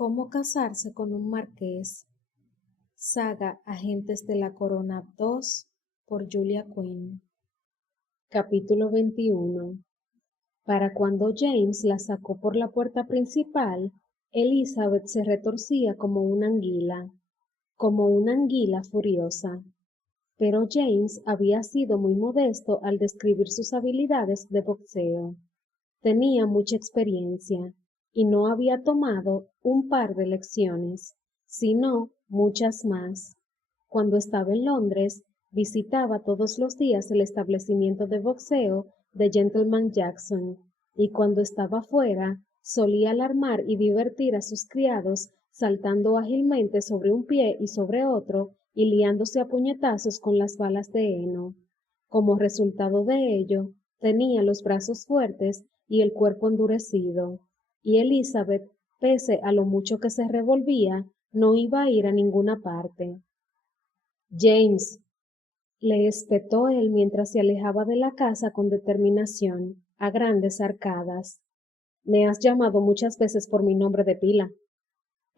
¿Cómo casarse con un marqués? Saga Agentes de la Corona 2 por Julia Quinn. Capítulo 21. Para cuando James la sacó por la puerta principal, Elizabeth se retorcía como una anguila furiosa. Pero James había sido muy modesto al describir sus habilidades de boxeo. Tenía mucha experiencia y no había tomado un par de lecciones, sino muchas más. Cuando estaba en Londres, visitaba todos los días el establecimiento de boxeo de Gentleman Jackson, y cuando estaba fuera, solía alarmar y divertir a sus criados saltando ágilmente sobre un pie y sobre otro y liándose a puñetazos con las balas de heno. Como resultado de ello, tenía los brazos fuertes y el cuerpo endurecido, y Elizabeth, pese a lo mucho que se revolvía, no iba a ir a ninguna parte. James, le espetó él mientras se alejaba de la casa con determinación, a grandes arcadas. Me has llamado muchas veces por mi nombre de pila.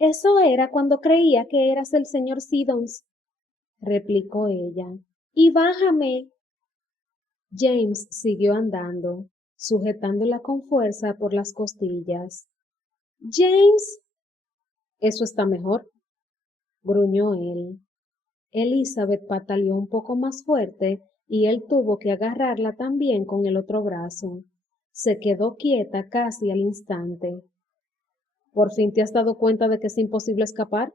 Eso era cuando creía que eras el señor Siddons, replicó ella. Y bájame. James siguió andando, sujetándola con fuerza por las costillas. James. Eso está mejor, gruñó él. Elizabeth pataleó un poco más fuerte y él tuvo que agarrarla también con el otro brazo. Se quedó quieta casi al instante. ¿Por fin te has dado cuenta de que es imposible escapar?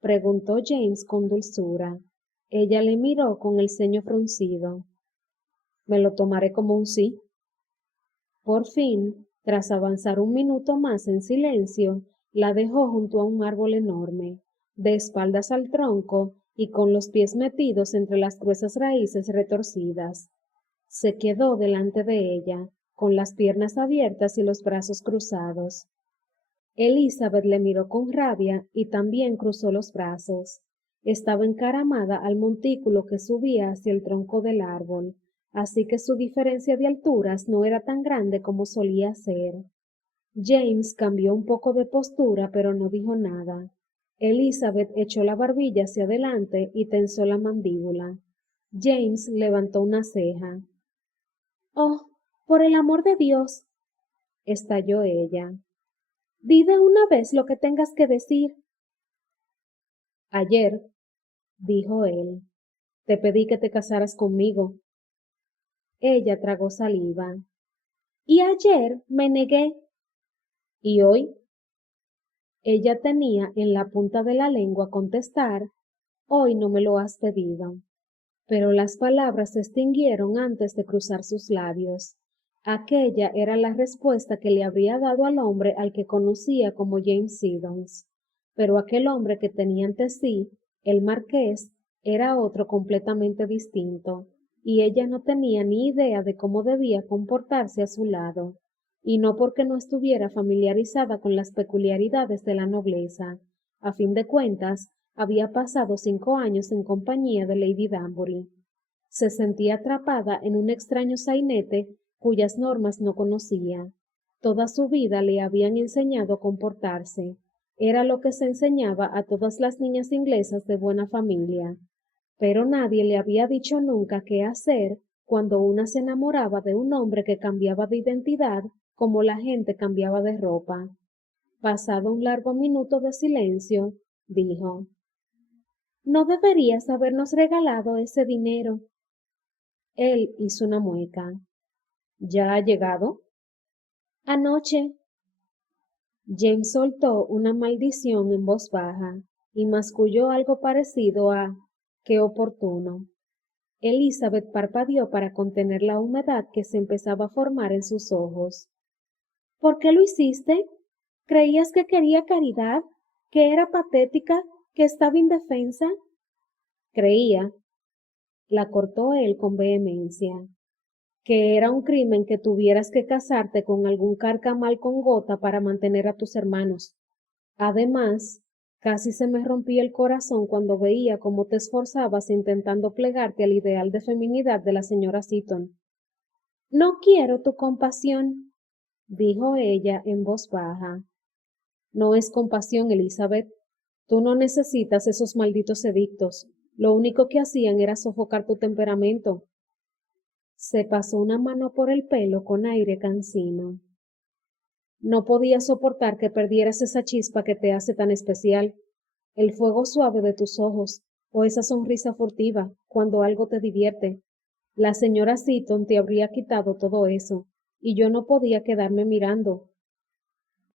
Preguntó James con dulzura. Ella le miró con el ceño fruncido. Me lo tomaré como un sí. Por fin, tras avanzar un minuto más en silencio, la dejó junto a un árbol enorme, de espaldas al tronco y con los pies metidos entre las gruesas raíces retorcidas. Se quedó delante de ella, con las piernas abiertas y los brazos cruzados. Elizabeth le miró con rabia y también cruzó los brazos. Estaba encaramada al montículo que subía hacia el tronco del árbol, así que su diferencia de alturas no era tan grande como solía ser. James cambió un poco de postura, pero no dijo nada. Elizabeth echó la barbilla hacia adelante y tensó la mandíbula. James levantó una ceja. Oh, por el amor de Dios, estalló ella. Di de una vez lo que tengas que decir. Ayer, dijo él, te pedí que te casaras conmigo. Ella tragó saliva. Y ayer me negué. ¿Y hoy? Ella tenía en la punta de la lengua contestar, hoy no me lo has pedido. Pero las palabras se extinguieron antes de cruzar sus labios. Aquella era la respuesta que le habría dado al hombre al que conocía como James Siddons. Pero aquel hombre que tenía ante sí, el marqués, era otro completamente distinto, y ella no tenía ni idea de cómo debía comportarse a su lado, y no porque no estuviera familiarizada con las peculiaridades de la nobleza. A fin de cuentas, había pasado 5 años en compañía de Lady Danbury. Se sentía atrapada en un extraño sainete cuyas normas no conocía. Toda su vida le habían enseñado a comportarse. Era lo que se enseñaba a todas las niñas inglesas de buena familia. Pero nadie le había dicho nunca qué hacer cuando una se enamoraba de un hombre que cambiaba de identidad como la gente cambiaba de ropa. Pasado un largo minuto de silencio, dijo: No deberías habernos regalado ese dinero. Él hizo una mueca. ¿Ya ha llegado? Anoche. James soltó una maldición en voz baja y masculló algo parecido a «qué oportuno». Elizabeth parpadeó para contener la humedad que se empezaba a formar en sus ojos. ¿Por qué lo hiciste? ¿Creías que quería caridad? ¿Que era patética? ¿Que estaba indefensa? Creía, la cortó él con vehemencia, que era un crimen que tuvieras que casarte con algún carcamal con gota para mantener a tus hermanos. Además, casi se me rompía el corazón cuando veía cómo te esforzabas intentando plegarte al ideal de feminidad de la señora Seaton. No quiero tu compasión, dijo ella en voz baja. No es compasión, Elizabeth. Tú no necesitas esos malditos edictos. Lo único que hacían era sofocar tu temperamento. Se pasó una mano por el pelo con aire cansino. No podía soportar que perdieras esa chispa que te hace tan especial, el fuego suave de tus ojos, o esa sonrisa furtiva cuando algo te divierte. La señora Seaton te habría quitado todo eso, y yo no podía quedarme mirando.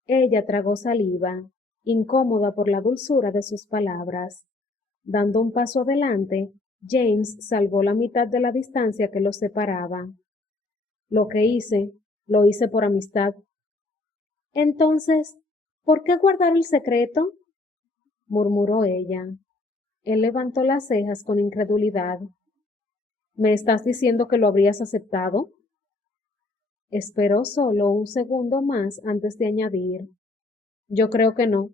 Ella tragó saliva, incómoda por la dulzura de sus palabras. Dando un paso adelante, James salvó la mitad de la distancia que los separaba. Lo que hice, lo hice por amistad. Entonces, ¿por qué guardar el secreto? Murmuró ella. Él levantó las cejas con incredulidad. ¿Me estás diciendo que lo habrías aceptado? Esperó solo un segundo más antes de añadir. Yo creo que no.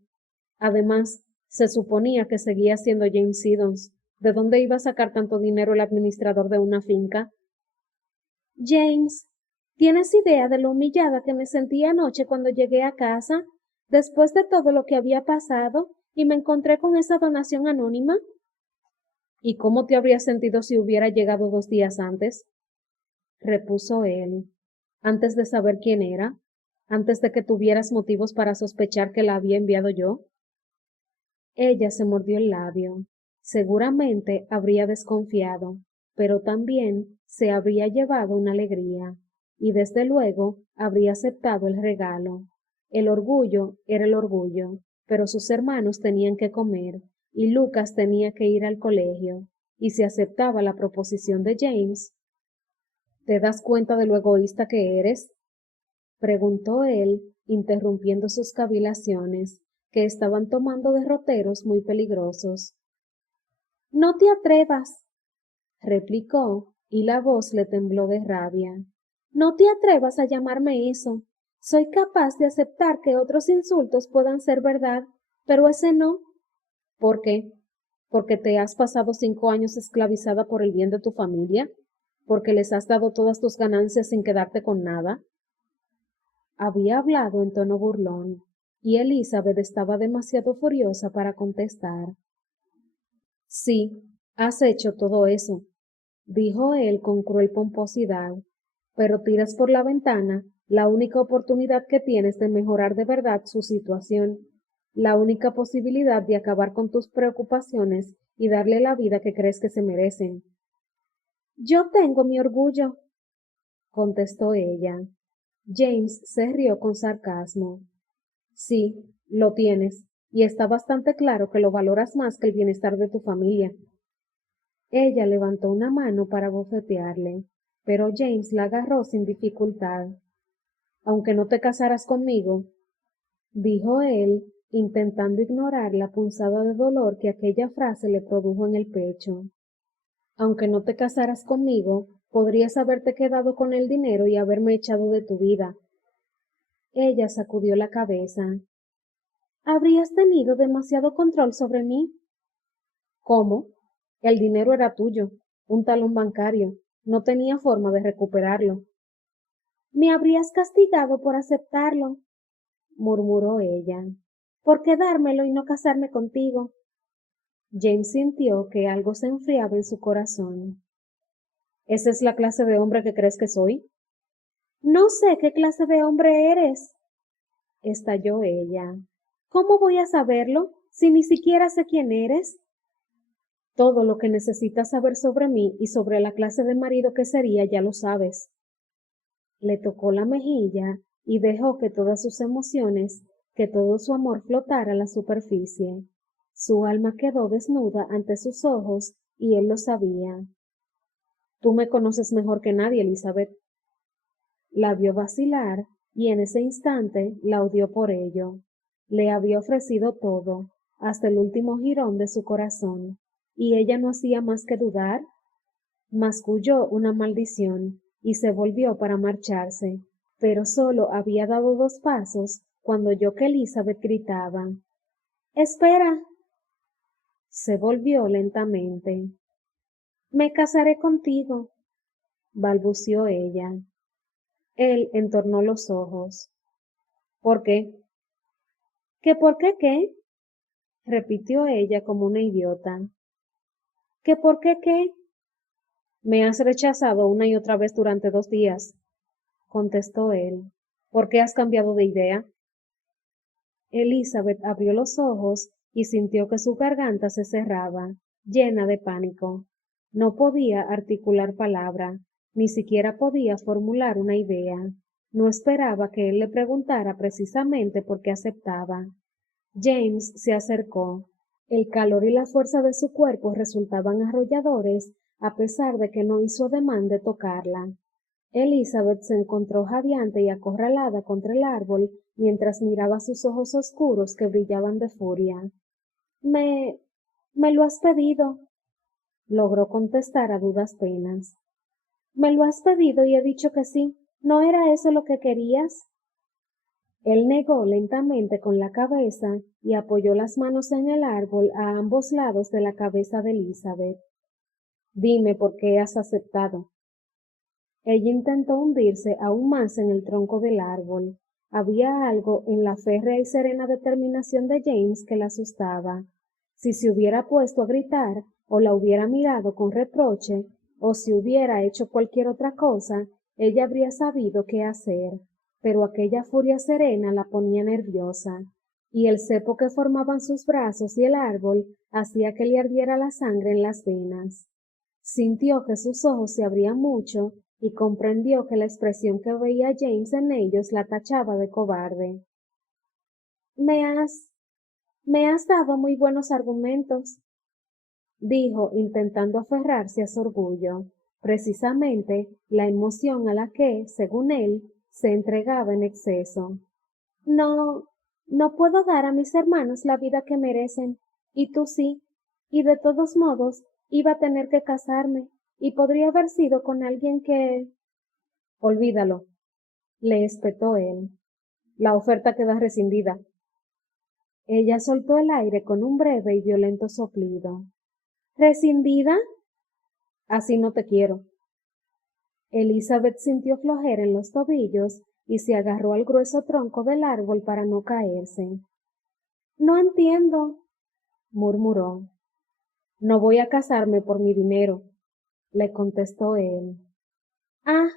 Además, se suponía que seguía siendo James Siddons. ¿De dónde iba a sacar tanto dinero el administrador de una finca? James, ¿tienes idea de lo humillada que me sentí anoche cuando llegué a casa, después de todo lo que había pasado, y me encontré con esa donación anónima? ¿Y cómo te habrías sentido si hubiera llegado 2 días antes? Repuso él. Antes de saber quién era, antes de que tuvieras motivos para sospechar que la había enviado yo. Ella se mordió el labio. Seguramente habría desconfiado, pero también se habría llevado una alegría, y desde luego habría aceptado el regalo. El orgullo era el orgullo, pero sus hermanos tenían que comer, y Lucas tenía que ir al colegio, y si aceptaba la proposición de James. ¿Te das cuenta de lo egoísta que eres? Preguntó él, interrumpiendo sus cavilaciones, que estaban tomando derroteros muy peligrosos. No te atrevas, replicó, y la voz le tembló de rabia. No te atrevas a llamarme eso. Soy capaz de aceptar que otros insultos puedan ser verdad, pero ese no. ¿Por qué? ¿Porque te has pasado 5 años esclavizada por el bien de tu familia? ¿Porque les has dado todas tus ganancias sin quedarte con nada? Había hablado en tono burlón, y Elizabeth estaba demasiado furiosa para contestar. Sí, has hecho todo eso, dijo él con cruel pomposidad, pero tiras por la ventana la única oportunidad que tienes de mejorar de verdad su situación, la única posibilidad de acabar con tus preocupaciones y darle la vida que crees que se merecen. Yo tengo mi orgullo, contestó ella. James se rió con sarcasmo. Sí, lo tienes, y está bastante claro que lo valoras más que el bienestar de tu familia. Ella levantó una mano para bofetearle, pero James la agarró sin dificultad. Aunque no te casaras conmigo, dijo él, intentando ignorar la punzada de dolor que aquella frase le produjo en el pecho. Aunque no te casaras conmigo, podrías haberte quedado con el dinero y haberme echado de tu vida. Ella sacudió la cabeza. Habrías tenido demasiado control sobre mí. ¿Cómo? El dinero era tuyo, un talón bancario. No tenía forma de recuperarlo. Me habrías castigado por aceptarlo, murmuró ella, por quedármelo y no casarme contigo. James sintió que algo se enfriaba en su corazón. ¿Esa es la clase de hombre que crees que soy? No sé qué clase de hombre eres, estalló ella. ¿Cómo voy a saberlo si ni siquiera sé quién eres? Todo lo que necesitas saber sobre mí y sobre la clase de marido que sería ya lo sabes. Le tocó la mejilla y dejó que todas sus emociones, que todo su amor flotara a la superficie. Su alma quedó desnuda ante sus ojos y él lo sabía. Tú me conoces mejor que nadie, Elizabeth. La vio vacilar y en ese instante la odió por ello. Le había ofrecido todo, hasta el último jirón de su corazón, y ella no hacía más que dudar. Masculló una maldición y se volvió para marcharse, pero solo había dado 2 pasos cuando oyó que Elizabeth gritaba. Espera. Se volvió lentamente. Me casaré contigo, balbució ella. Él entornó los ojos. ¿Por qué? ¿Que por qué qué? Repitió ella como una idiota. ¿Que por qué qué? Me has rechazado una y otra vez durante 2 días, contestó él. ¿Por qué has cambiado de idea? Elizabeth abrió los ojos y sintió que su garganta se cerraba, llena de pánico. No podía articular palabra, ni siquiera podía formular una idea. No esperaba que él le preguntara precisamente por qué aceptaba. James se acercó. El calor y la fuerza de su cuerpo resultaban arrolladores, a pesar de que no hizo ademán de tocarla. Elizabeth se encontró jadeante y acorralada contra el árbol mientras miraba sus ojos oscuros que brillaban de furia. Me... me lo has pedido, logró contestar a duras penas. Me lo has pedido y he dicho que sí. ¿No era eso lo que querías? Él negó lentamente con la cabeza y apoyó las manos en el árbol a ambos lados de la cabeza de Elizabeth. Dime por qué has aceptado. Ella intentó hundirse aún más en el tronco del árbol. Había algo en la férrea y serena determinación de James que la asustaba. Si se hubiera puesto a gritar, o la hubiera mirado con reproche, o si hubiera hecho cualquier otra cosa, ella habría sabido qué hacer, pero aquella furia serena la ponía nerviosa, y el cepo que formaban sus brazos y el árbol hacía que le ardiera la sangre en las venas. Sintió que sus ojos se abrían mucho y comprendió que la expresión que veía James en ellos la tachaba de cobarde. Me has... me has dado muy buenos argumentos, dijo, intentando aferrarse a su orgullo, precisamente la emoción a la que, según él, se entregaba en exceso. No, no puedo dar a mis hermanos la vida que merecen, y tú sí, y de todos modos iba a tener que casarme, y podría haber sido con alguien que... Olvídalo, le espetó él. La oferta queda rescindida. Ella soltó el aire con un breve y violento soplido. ¿Rescindida? Así no te quiero. Elizabeth sintió flojera en los tobillos y se agarró al grueso tronco del árbol para no caerse. No entiendo, murmuró. No voy a casarme por mi dinero, le contestó él. Ah,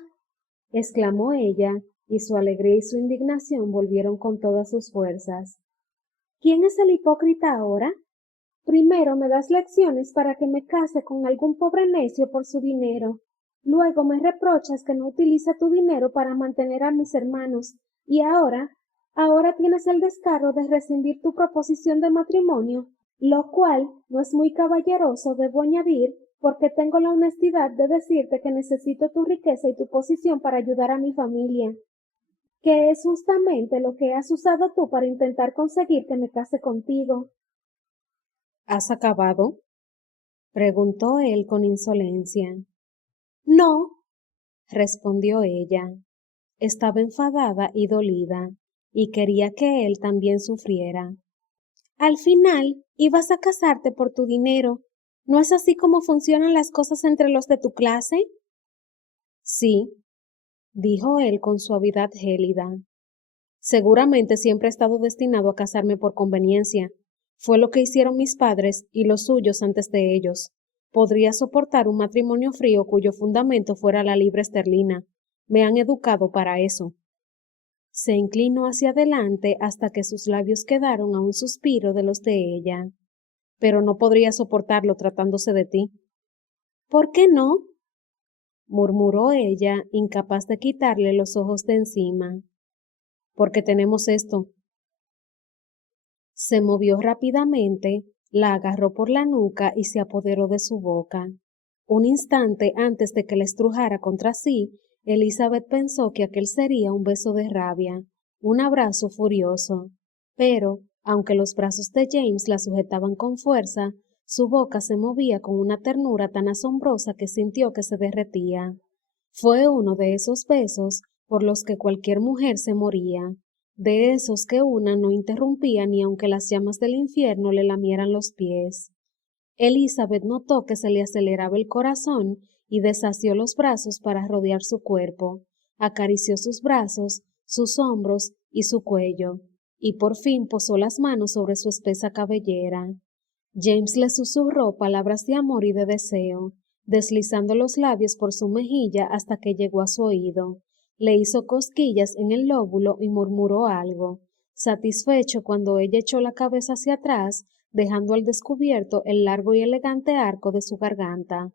exclamó ella, y su alegría y su indignación volvieron con todas sus fuerzas. ¿Quién es el hipócrita ahora? Primero me das lecciones para que me case con algún pobre necio por su dinero. Luego me reprochas que no utilice tu dinero para mantener a mis hermanos. Y ahora tienes el descaro de rescindir tu proposición de matrimonio, lo cual no es muy caballeroso, debo añadir, porque tengo la honestidad de decirte que necesito tu riqueza y tu posición para ayudar a mi familia, que es justamente lo que has usado tú para intentar conseguir que me case contigo. ¿Has acabado? Preguntó él con insolencia. No, respondió ella. Estaba enfadada y dolida, y quería que él también sufriera. Al final, ibas a casarte por tu dinero. ¿No es así como funcionan las cosas entre los de tu clase? Sí, dijo él con suavidad gélida. Seguramente siempre he estado destinado a casarme por conveniencia. Fue lo que hicieron mis padres y los suyos antes de ellos. Podría soportar un matrimonio frío cuyo fundamento fuera la libra esterlina. Me han educado para eso. Se inclinó hacia adelante hasta que sus labios quedaron a un suspiro de los de ella. Pero no podría soportarlo tratándose de ti. ¿Por qué no? Murmuró ella, incapaz de quitarle los ojos de encima. Porque tenemos esto. Se movió rápidamente, la agarró por la nuca y se apoderó de su boca. Un instante antes de que la estrujara contra sí, Elizabeth pensó que aquel sería un beso de rabia, un abrazo furioso. Pero, aunque los brazos de James la sujetaban con fuerza, su boca se movía con una ternura tan asombrosa que sintió que se derretía. Fue uno de esos besos por los que cualquier mujer se moría, de esos que una no interrumpía ni aunque las llamas del infierno le lamieran los pies. Elizabeth notó que se le aceleraba el corazón y desasió los brazos para rodear su cuerpo, acarició sus brazos, sus hombros y su cuello, y por fin posó las manos sobre su espesa cabellera. James le susurró palabras de amor y de deseo, deslizando los labios por su mejilla hasta que llegó a su oído. Le hizo cosquillas en el lóbulo y murmuró algo, satisfecho cuando ella echó la cabeza hacia atrás, dejando al descubierto el largo y elegante arco de su garganta.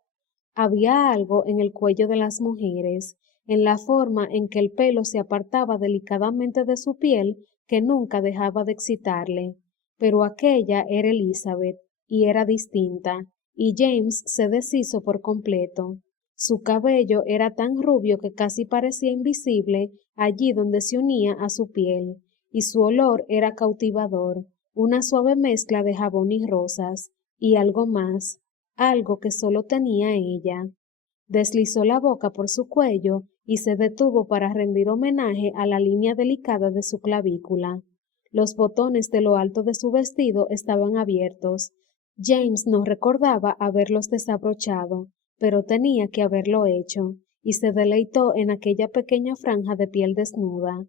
Había algo en el cuello de las mujeres, en la forma en que el pelo se apartaba delicadamente de su piel, que nunca dejaba de excitarle. Pero aquella era Elizabeth, y era distinta, y James se deshizo por completo. Su cabello era tan rubio que casi parecía invisible allí donde se unía a su piel, y su olor era cautivador, una suave mezcla de jabón y rosas, y algo más, algo que solo tenía ella. Deslizó la boca por su cuello y se detuvo para rendir homenaje a la línea delicada de su clavícula. Los botones de lo alto de su vestido estaban abiertos. James no recordaba haberlos desabrochado, pero tenía que haberlo hecho, y se deleitó en aquella pequeña franja de piel desnuda.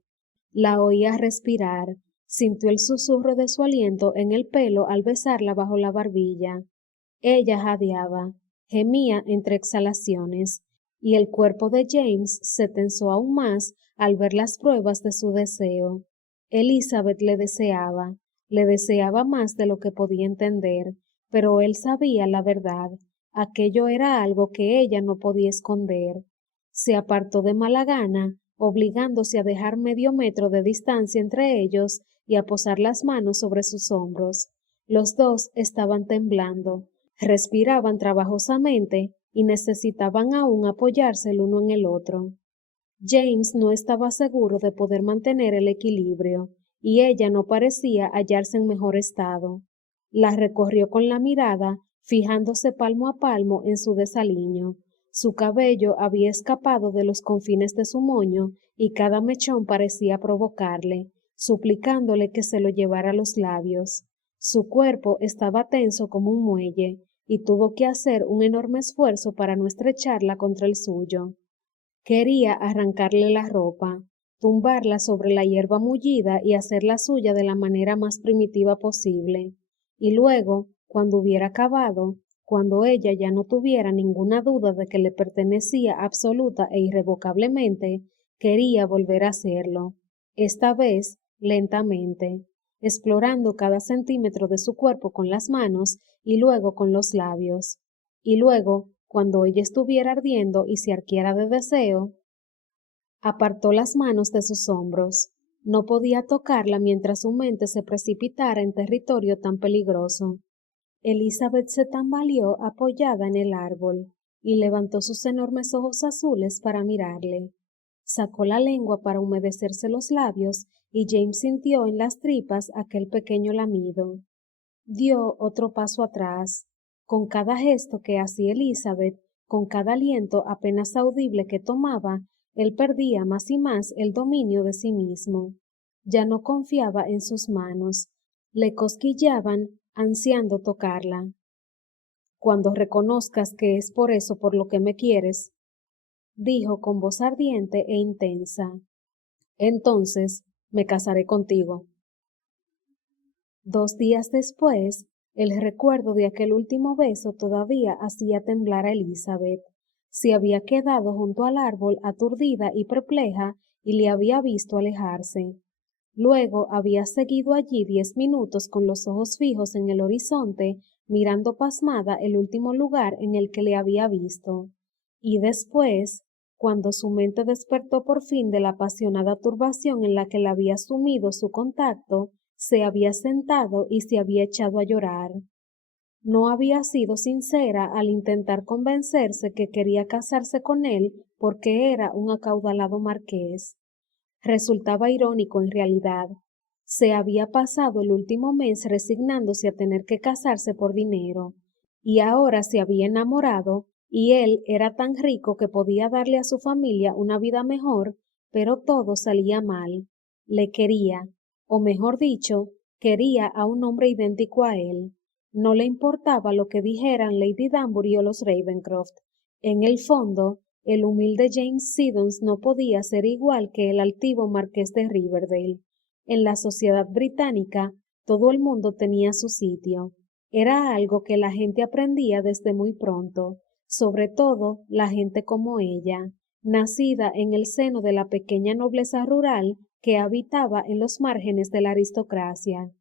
La oía respirar, sintió el susurro de su aliento en el pelo al besarla bajo la barbilla. Ella jadeaba, gemía entre exhalaciones, y el cuerpo de James se tensó aún más al ver las pruebas de su deseo. Elizabeth le deseaba más de lo que podía entender, pero él sabía la verdad. Aquello era algo que ella no podía esconder. Se apartó de mala gana, obligándose a dejar medio metro de distancia entre ellos y a posar las manos sobre sus hombros. Los dos estaban temblando, respiraban trabajosamente y necesitaban aún apoyarse el uno en el otro. James no estaba seguro de poder mantener el equilibrio, y ella no parecía hallarse en mejor estado. La recorrió con la mirada, fijándose palmo a palmo en su desaliño. Su cabello había escapado de los confines de su moño, y cada mechón parecía provocarle, suplicándole que se lo llevara a los labios. Su cuerpo estaba tenso como un muelle, y tuvo que hacer un enorme esfuerzo para no estrecharla contra el suyo. Quería arrancarle la ropa, tumbarla sobre la hierba mullida y hacerla suya de la manera más primitiva posible. Y luego, cuando hubiera acabado, cuando ella ya no tuviera ninguna duda de que le pertenecía absoluta e irrevocablemente, quería volver a hacerlo, esta vez lentamente, explorando cada centímetro de su cuerpo con las manos y luego con los labios. Y luego, cuando ella estuviera ardiendo y se arquiera de deseo, apartó las manos de sus hombros. No podía tocarla mientras su mente se precipitara en territorio tan peligroso. Elizabeth se tambaleó apoyada en el árbol y levantó sus enormes ojos azules para mirarle. Sacó la lengua para humedecerse los labios y James sintió en las tripas aquel pequeño lamido. Dio otro paso atrás. Con cada gesto que hacía Elizabeth, con cada aliento apenas audible que tomaba, él perdía más y más el dominio de sí mismo. Ya no confiaba en sus manos. Le cosquillaban, ansiando tocarla. Cuando reconozcas que es por eso por lo que me quieres, dijo con voz ardiente e intensa, entonces me casaré contigo. 2 días después, el recuerdo de aquel último beso todavía hacía temblar a Elizabeth. Se había quedado junto al árbol aturdida y perpleja y le había visto alejarse. Luego había seguido allí 10 minutos con los ojos fijos en el horizonte, mirando pasmada el último lugar en el que le había visto. Y después, cuando su mente despertó por fin de la apasionada turbación en la que la había sumido su contacto, se había sentado y se había echado a llorar. No había sido sincera al intentar convencerse que quería casarse con él porque era un acaudalado marqués. Resultaba irónico en realidad. Se había pasado el último mes resignándose a tener que casarse por dinero, y ahora se había enamorado, y él era tan rico que podía darle a su familia una vida mejor, pero todo salía mal. Le quería, o mejor dicho, quería a un hombre idéntico a él. No le importaba lo que dijeran Lady Danbury o los Ravencroft. En el fondo, el humilde James Siddons no podía ser igual que el altivo marqués de Riverdale. En la sociedad británica, todo el mundo tenía su sitio. Era algo que la gente aprendía desde muy pronto, sobre todo la gente como ella, nacida en el seno de la pequeña nobleza rural que habitaba en los márgenes de la aristocracia.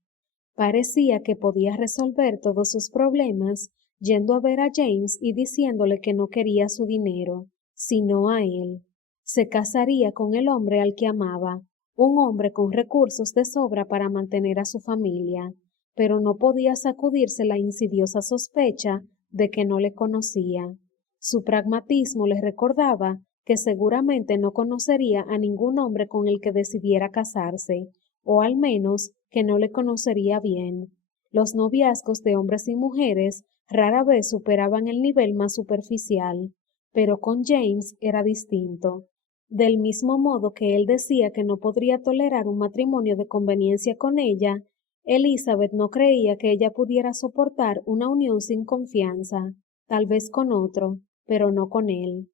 Parecía que podía resolver todos sus problemas yendo a ver a James y diciéndole que no quería su dinero, sino a él. Se casaría con el hombre al que amaba, un hombre con recursos de sobra para mantener a su familia, pero no podía sacudirse la insidiosa sospecha de que no le conocía. Su pragmatismo le recordaba que seguramente no conocería a ningún hombre con el que decidiera casarse, o al menos que no le conocería bien. Los noviazgos de hombres y mujeres rara vez superaban el nivel más superficial, pero con James era distinto. Del mismo modo que él decía que no podría tolerar un matrimonio de conveniencia con ella, Elizabeth no creía que ella pudiera soportar una unión sin confianza, tal vez con otro, pero no con él.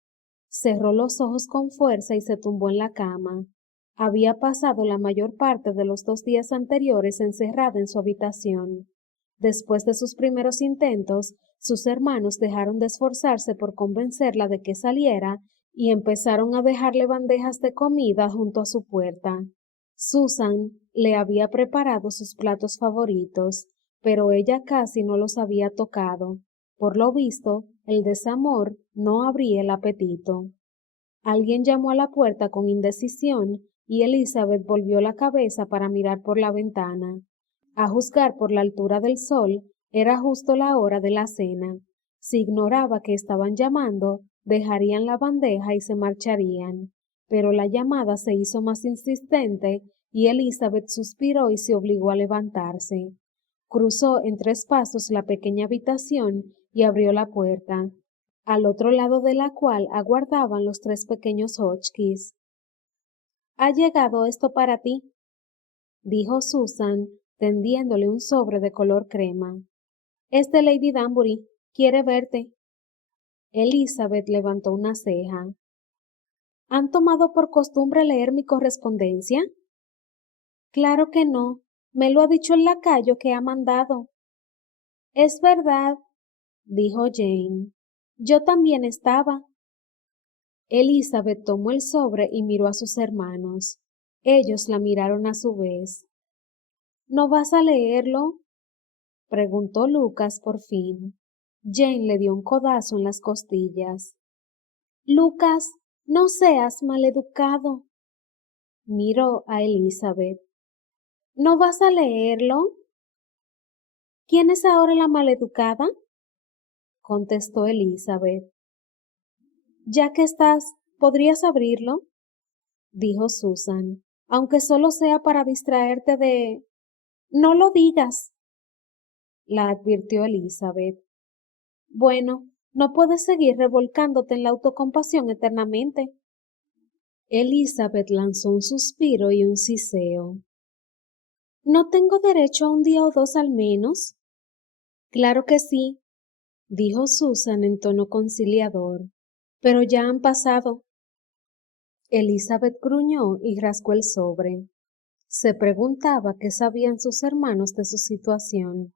Cerró los ojos con fuerza y se tumbó en la cama. Había pasado la mayor parte de los 2 días anteriores encerrada en su habitación. Después de sus primeros intentos, sus hermanos dejaron de esforzarse por convencerla de que saliera y empezaron a dejarle bandejas de comida junto a su puerta. Susan le había preparado sus platos favoritos, pero ella casi no los había tocado. Por lo visto, el desamor no abría el apetito. Alguien llamó a la puerta con indecisión y Elizabeth volvió la cabeza para mirar por la ventana. A juzgar por la altura del sol, era justo la hora de la cena. Si ignoraba que estaban llamando, dejarían la bandeja y se marcharían. Pero la llamada se hizo más insistente y Elizabeth suspiró y se obligó a levantarse. Cruzó en 3 pasos la pequeña habitación y abrió la puerta, al otro lado de la cual aguardaban los 3 pequeños Hotchkiss. «¿Ha llegado esto para ti?», dijo Susan, tendiéndole un sobre de color crema. «Es de Lady Danbury. Quiere verte». Elizabeth levantó una ceja. «¿Han tomado por costumbre leer mi correspondencia?» «Claro que no. Me lo ha dicho el lacayo que ha mandado». «Es verdad», dijo Jane. «Yo también estaba». Elizabeth tomó el sobre y miró a sus hermanos. Ellos la miraron a su vez. «¿No vas a leerlo?», preguntó Lucas por fin. Jane le dio un codazo en las costillas. «Lucas, no seas maleducado». Miró a Elizabeth. «¿No vas a leerlo?». «¿Quién es ahora la maleducada?», contestó Elizabeth. «Ya que estás, ¿podrías abrirlo?», dijo Susan, «aunque solo sea para distraerte de...». «No lo digas», la advirtió Elizabeth. «Bueno, no puedes seguir revolcándote en la autocompasión eternamente». Elizabeth lanzó un suspiro y un siseo. «¿No tengo derecho a un día o 2 al menos?». «Claro que sí», dijo Susan en tono conciliador, «pero ya han pasado». Elizabeth gruñó y rascó el sobre. Se preguntaba qué sabían sus hermanos de su situación.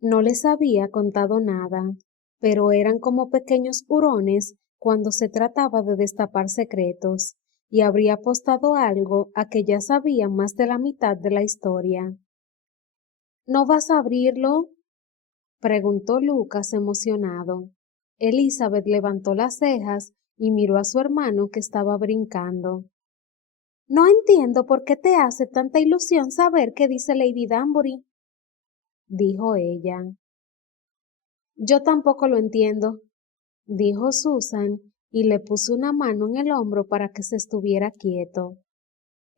No les había contado nada, pero eran como pequeños hurones cuando se trataba de destapar secretos, y habría apostado algo a que ya sabían más de la mitad de la historia. «¿No vas a abrirlo?», preguntó Lucas emocionado. Elizabeth levantó las cejas y miró a su hermano que estaba brincando. «No entiendo por qué te hace tanta ilusión saber qué dice Lady Danbury», dijo ella. «Yo tampoco lo entiendo», dijo Susan y le puso una mano en el hombro para que se estuviera quieto.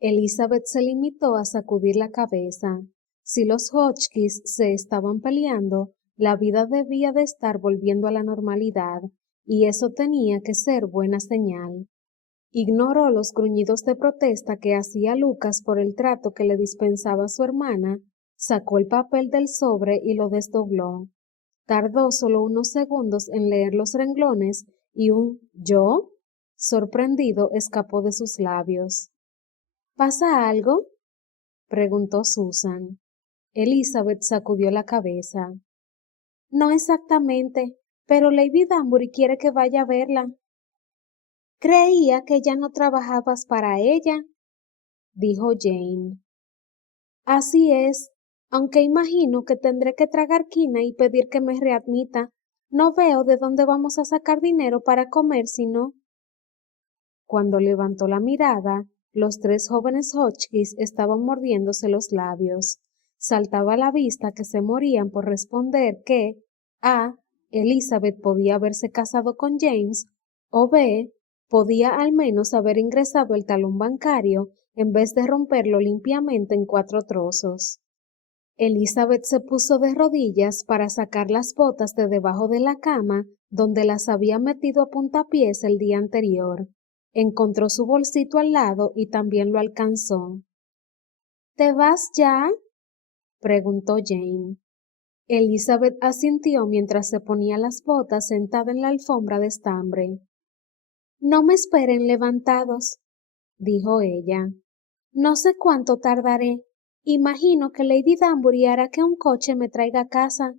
Elizabeth se limitó a sacudir la cabeza. Si los Hotchkiss se estaban peleando, la vida debía de estar volviendo a la normalidad, y eso tenía que ser buena señal. Ignoró los gruñidos de protesta que hacía Lucas por el trato que le dispensaba su hermana, sacó el papel del sobre y lo desdobló. Tardó solo unos segundos en leer los renglones y un «¿yo?», sorprendido, escapó de sus labios. «¿Pasa algo?», preguntó Susan. Elizabeth sacudió la cabeza. No exactamente, pero Lady Danbury quiere que vaya a verla. Creía que ya no trabajabas para ella, dijo Jane. Así es, aunque imagino que tendré que tragar quina y pedir que me readmita. No veo de dónde vamos a sacar dinero para comer si no. Cuando levantó la mirada, los tres jóvenes Hotchkiss estaban mordiéndose los labios. Saltaba a la vista que se morían por responder que A. Elizabeth podía haberse casado con James o B. podía al menos haber ingresado el talón bancario en vez de romperlo limpiamente en 4 trozos. Elizabeth se puso de rodillas para sacar las botas de debajo de la cama donde las había metido a puntapiés el día anterior. Encontró su bolsito al lado y también lo alcanzó. ¿Te vas ya? Preguntó Jane. Elizabeth asintió mientras se ponía las botas sentada en la alfombra de estambre. No me esperen levantados, dijo ella. No sé cuánto tardaré. Imagino que Lady Danbury hará que un coche me traiga a casa.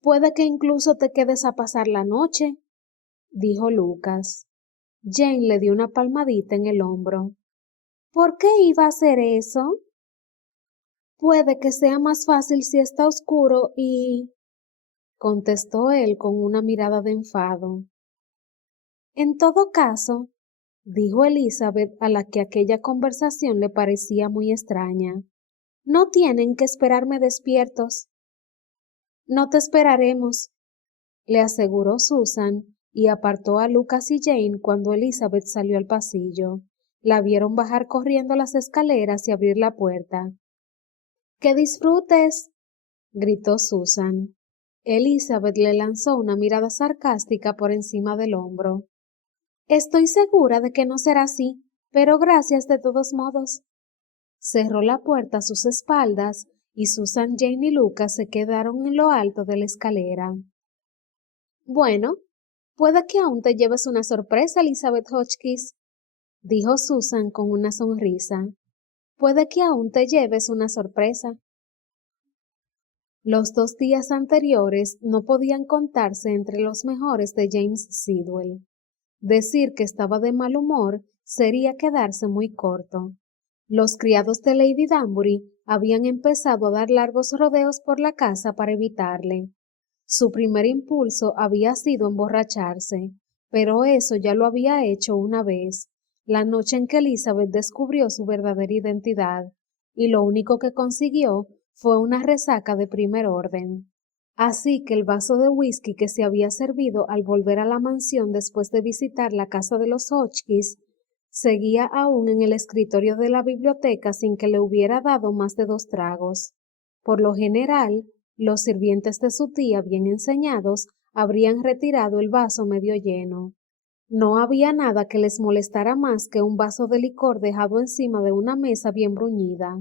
Puede que incluso te quedes a pasar la noche, dijo Lucas. Jane le dio una palmadita en el hombro. ¿Por qué iba a hacer eso? Puede que sea más fácil si está oscuro y... contestó él con una mirada de enfado. En todo caso, dijo Elizabeth a la que aquella conversación le parecía muy extraña, no tienen que esperarme despiertos. No te esperaremos, le aseguró Susan, y apartó a Lucas y Jane cuando Elizabeth salió al pasillo. La vieron bajar corriendo las escaleras y abrir la puerta. ¡Que disfrutes! Gritó Susan. Elizabeth le lanzó una mirada sarcástica por encima del hombro. Estoy segura de que no será así, pero gracias de todos modos. Cerró la puerta a sus espaldas y Susan, Jane y Lucas se quedaron en lo alto de la escalera. Bueno, puede que aún te lleves una sorpresa, Elizabeth Hotchkiss, dijo Susan con una sonrisa. Puede que aún te lleves una sorpresa. Los 2 días anteriores no podían contarse entre los mejores de James Sidwell. Decir que estaba de mal humor sería quedarse muy corto. Los criados de Lady Danbury habían empezado a dar largos rodeos por la casa para evitarle. Su primer impulso había sido emborracharse, pero eso ya lo había hecho una vez, la noche en que Elizabeth descubrió su verdadera identidad, y lo único que consiguió fue una resaca de primer orden. Así que el vaso de whisky que se había servido al volver a la mansión después de visitar la casa de los Hotchkiss seguía aún en el escritorio de la biblioteca sin que le hubiera dado más de 2 tragos. Por lo general, los sirvientes de su tía, bien enseñados, habrían retirado el vaso medio lleno. No había nada que les molestara más que un vaso de licor dejado encima de una mesa bien bruñida.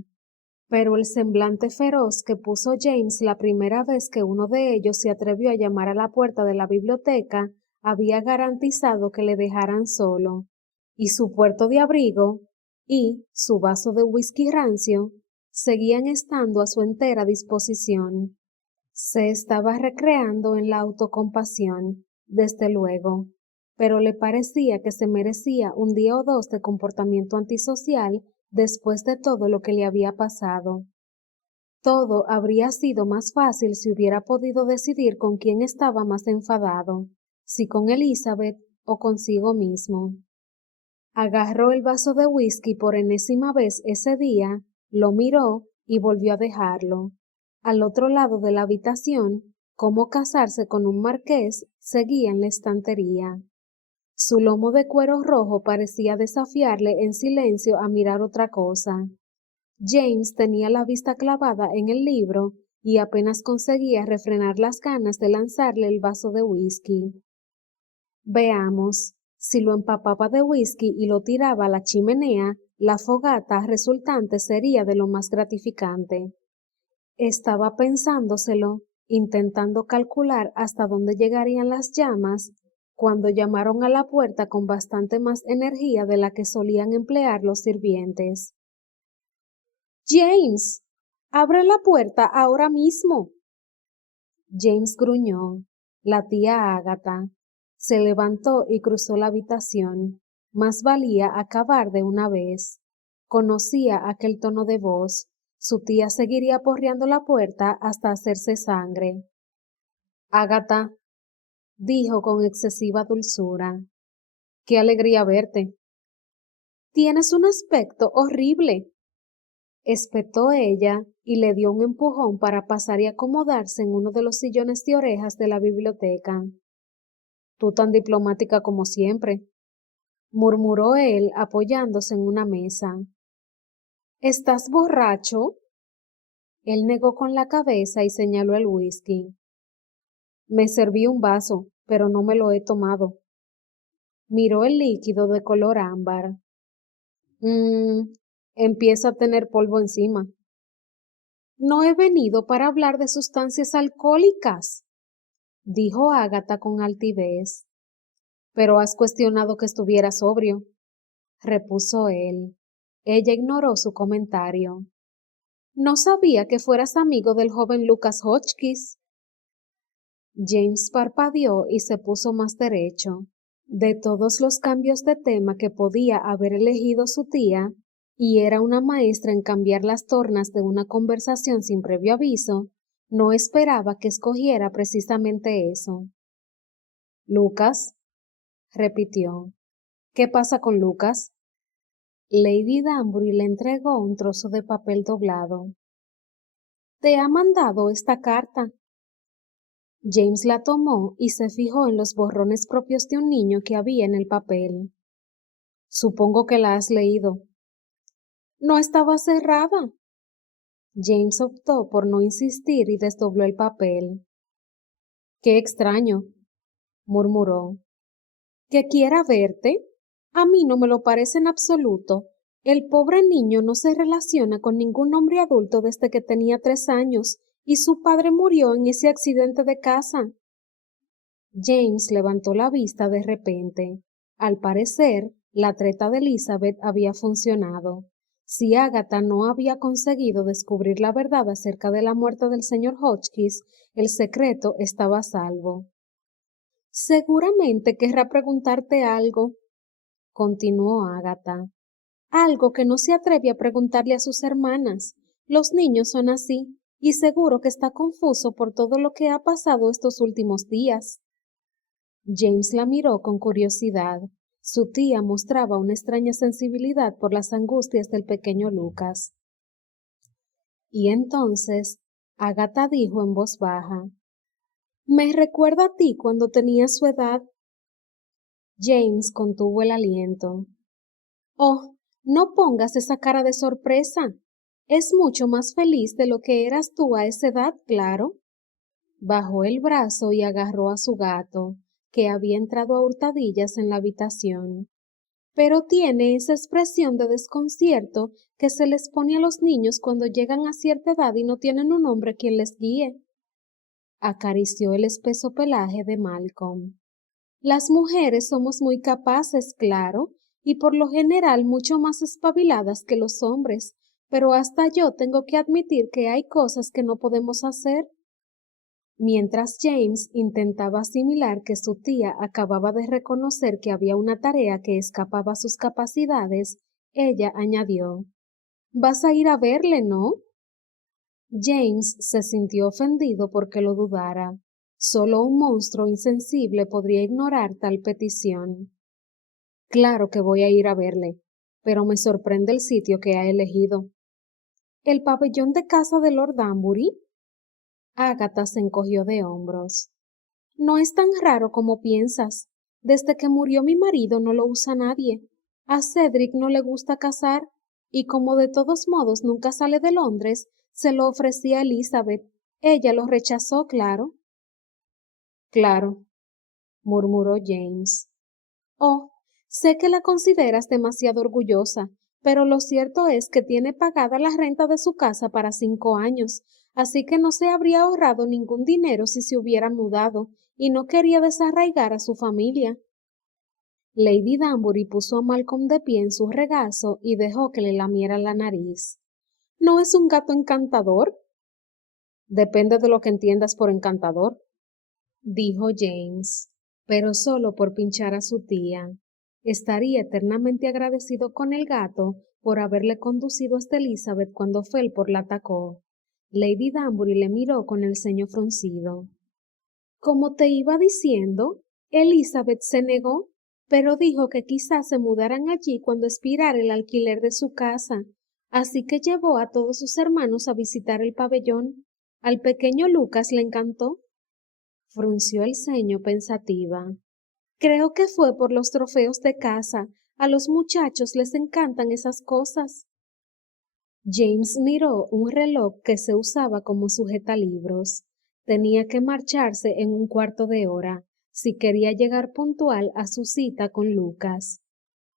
Pero el semblante feroz que puso James la primera vez que uno de ellos se atrevió a llamar a la puerta de la biblioteca había garantizado que le dejaran solo, y su puerto de abrigo y su vaso de whisky rancio seguían estando a su entera disposición. Se estaba recreando en la autocompasión, desde luego, pero le parecía que se merecía un día o 2 de comportamiento antisocial después de todo lo que le había pasado. Todo habría sido más fácil si hubiera podido decidir con quién estaba más enfadado, si con Elizabeth o consigo mismo. Agarró el vaso de whisky por enésima vez ese día, lo miró y volvió a dejarlo. Al otro lado de la habitación, cómo casarse con un marqués seguía en la estantería. Su lomo de cuero rojo parecía desafiarle en silencio a mirar otra cosa. James tenía la vista clavada en el libro y apenas conseguía refrenar las ganas de lanzarle el vaso de whisky. Veamos, si lo empapaba de whisky y lo tiraba a la chimenea, la fogata resultante sería de lo más gratificante. Estaba pensándoselo, intentando calcular hasta dónde llegarían las llamas, cuando llamaron a la puerta con bastante más energía de la que solían emplear los sirvientes. James, abre la puerta ahora mismo. James gruñó. La tía Ágata se levantó y cruzó la habitación. Más valía acabar de una vez. Conocía aquel tono de voz. Su tía seguiría porreando la puerta hasta hacerse sangre. Ágata, dijo con excesiva dulzura. Qué alegría verte. Tienes un aspecto horrible, espetó ella y le dio un empujón para pasar y acomodarse en uno de los sillones de orejas de la biblioteca. Tú tan diplomática como siempre, murmuró él apoyándose en una mesa. ¿Estás borracho? Él negó con la cabeza y señaló el whisky. Me serví un vaso, pero no me lo he tomado. Miró el líquido de color ámbar. Empieza a tener polvo encima. No he venido para hablar de sustancias alcohólicas, dijo Ágata con altivez. Pero has cuestionado que estuviera sobrio, repuso él. Ella ignoró su comentario. No sabía que fueras amigo del joven Lucas Hotchkiss. James parpadeó y se puso más derecho. De todos los cambios de tema que podía haber elegido su tía, y era una maestra en cambiar las tornas de una conversación sin previo aviso, no esperaba que escogiera precisamente eso. Lucas, repitió. ¿Qué pasa con Lucas? Lady Danbury le entregó un trozo de papel doblado. Te ha mandado esta carta. James la tomó y se fijó en los borrones propios de un niño que había en el papel. Supongo que la has leído. No estaba cerrada. James optó por no insistir y desdobló el papel. Qué extraño, murmuró. ¿Que quiera verte? A mí no me lo parece en absoluto. El pobre niño no se relaciona con ningún hombre adulto desde que tenía 3 años y su padre murió en ese accidente de casa. James levantó la vista de repente. Al parecer, la treta de Elizabeth había funcionado. Si Agatha no había conseguido descubrir la verdad acerca de la muerte del señor Hotchkiss, el secreto estaba a salvo. Seguramente querrá preguntarte algo, continuó Agatha. Algo que no se atreve a preguntarle a sus hermanas. Los niños son así, y seguro que está confuso por todo lo que ha pasado estos últimos días. James la miró con curiosidad. Su tía mostraba una extraña sensibilidad por las angustias del pequeño Lucas. Y entonces, Agatha dijo en voz baja, «Me recuerda a ti cuando tenía su edad». James contuvo el aliento. «Oh, no pongas esa cara de sorpresa. Es mucho más feliz de lo que eras tú a esa edad, claro». Bajó el brazo y agarró a su gato, que había entrado a hurtadillas en la habitación. Pero tiene esa expresión de desconcierto que se les pone a los niños cuando llegan a cierta edad y no tienen un hombre quien les guíe. Acarició el espeso pelaje de Malcolm. Las mujeres somos muy capaces, claro, y por lo general mucho más espabiladas que los hombres, pero hasta yo tengo que admitir que hay cosas que no podemos hacer. Mientras James intentaba asimilar que su tía acababa de reconocer que había una tarea que escapaba a sus capacidades, ella añadió, «Vas a ir a verle, ¿no?» James se sintió ofendido porque lo dudara. Solo un monstruo insensible podría ignorar tal petición. Claro que voy a ir a verle, pero me sorprende el sitio que ha elegido. ¿El pabellón de casa de Lord Danbury? Agatha se encogió de hombros. No es tan raro como piensas. Desde que murió mi marido no lo usa nadie. A Cedric no le gusta cazar, y como de todos modos nunca sale de Londres, se lo ofrecí a Elizabeth. Ella lo rechazó, claro. Claro, murmuró James. Oh, sé que la consideras demasiado orgullosa, pero lo cierto es que tiene pagada la renta de su casa para 5 años, así que no se habría ahorrado ningún dinero si se hubiera mudado, y no quería desarraigar a su familia. Lady Danbury puso a Malcolm de pie en su regazo y dejó que le lamiera la nariz. ¿No es un gato encantador? Depende de lo que entiendas por encantador, dijo James, pero solo por pinchar a su tía. Estaría eternamente agradecido con el gato por haberle conducido hasta Elizabeth cuando Felpor la atacó. Lady Danbury le miró con el ceño fruncido. Como te iba diciendo, Elizabeth se negó, pero dijo que quizás se mudaran allí cuando expirara el alquiler de su casa, así que llevó a todos sus hermanos a visitar el pabellón. Al pequeño Lucas le encantó. Frunció el ceño pensativa. Creo que fue por los trofeos de caza. A los muchachos les encantan esas cosas. James miró un reloj que se usaba como sujetalibros. Tenía que marcharse en un cuarto de hora, si quería llegar puntual a su cita con Lucas.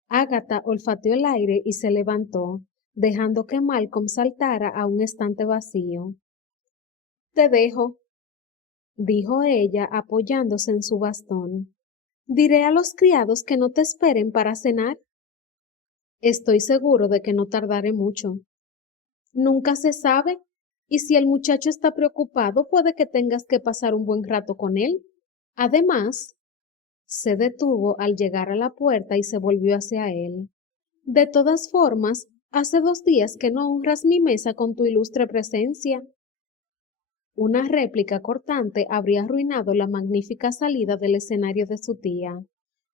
Agatha olfateó el aire y se levantó, dejando que Malcolm saltara a un estante vacío. Te dejo, dijo ella apoyándose en su bastón. Diré a los criados que no te esperen para cenar. Estoy seguro de que no tardaré mucho. Nunca se sabe, y si el muchacho está preocupado, puede que tengas que pasar un buen rato con él. Además, se detuvo al llegar a la puerta y se volvió hacia él. De todas formas, hace 2 días que no honras mi mesa con tu ilustre presencia. Una réplica cortante habría arruinado la magnífica salida del escenario de su tía,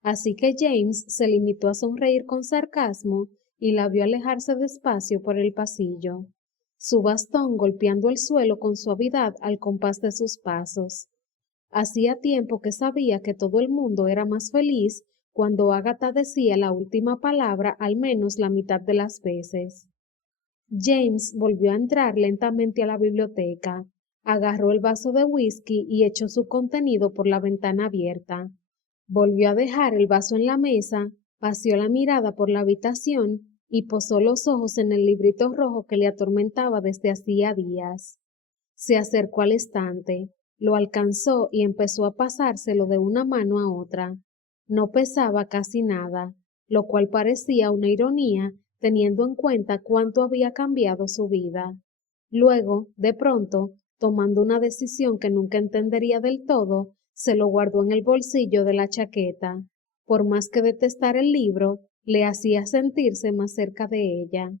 así que James se limitó a sonreír con sarcasmo y la vio alejarse despacio por el pasillo, su bastón golpeando el suelo con suavidad al compás de sus pasos. Hacía tiempo que sabía que todo el mundo era más feliz cuando Agatha decía la última palabra al menos la mitad de las veces. James volvió a entrar lentamente a la biblioteca, agarró el vaso de whisky y echó su contenido por la ventana abierta. Volvió a dejar el vaso en la mesa, paseó la mirada por la habitación y posó los ojos en el librito rojo que le atormentaba desde hacía días. Se acercó al estante, lo alcanzó y empezó a pasárselo de una mano a otra. No pesaba casi nada, lo cual parecía una ironía teniendo en cuenta cuánto había cambiado su vida. Luego, de pronto, tomando una decisión que nunca entendería del todo, se lo guardó en el bolsillo de la chaqueta. Por más que detestara el libro, le hacía sentirse más cerca de ella.